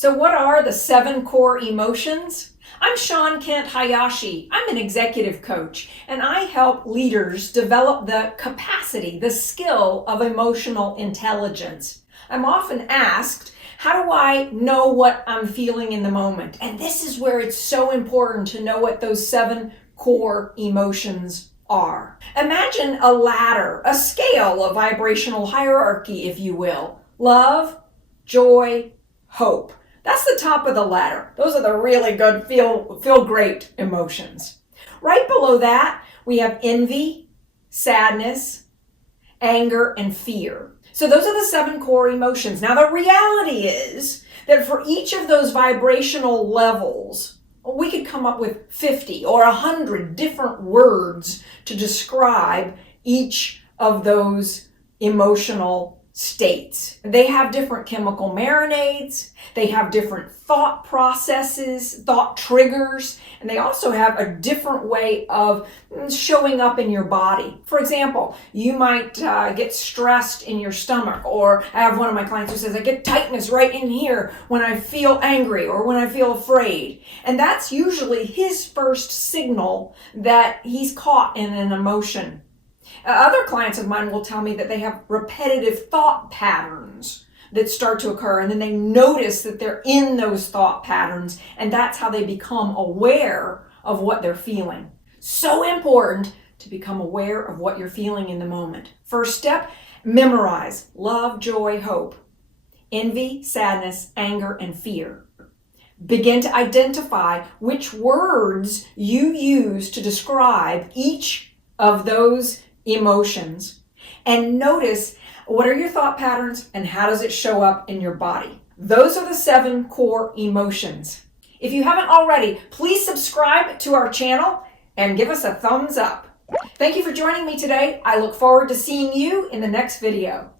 So what are the 7 core emotions? I'm Shawn Kent Hayashi. I'm an executive coach, and I help leaders develop the capacity, the skill of emotional intelligence. I'm often asked, how do I know what I'm feeling in the moment? And this is where it's so important to know what those 7 core emotions are. Imagine a ladder, a scale, a vibrational hierarchy, if you will. Love, joy, hope. That's the top of the ladder. Those are the really good, feel great emotions. Right below that, we have envy, sadness, anger, and fear. So those are the 7 core emotions. Now the reality is that for each of those vibrational levels, we could come up with 50 or 100 different words to describe each of those emotional states. They have different chemical marinades, they have different thought processes, thought triggers, and they also have a different way of showing up in your body. For example, you might get stressed in your stomach, or I have one of my clients who says, I get tightness right in here when I feel angry or when I feel afraid. And that's usually his first signal that he's caught in an emotion. Other clients of mine will tell me that they have repetitive thought patterns that start to occur, and then they notice that they're in those thought patterns, and that's how they become aware of what they're feeling. So important to become aware of what you're feeling in the moment. First step, memorize love, joy, hope, envy, sadness, anger, and fear. Begin to identify which words you use to describe each of those emotions, and notice what are your thought patterns and how does it show up in your body. Those are the 7 core emotions. If you haven't already, please subscribe to our channel and give us a thumbs up. Thank you for joining me today. I look forward to seeing you in the next video.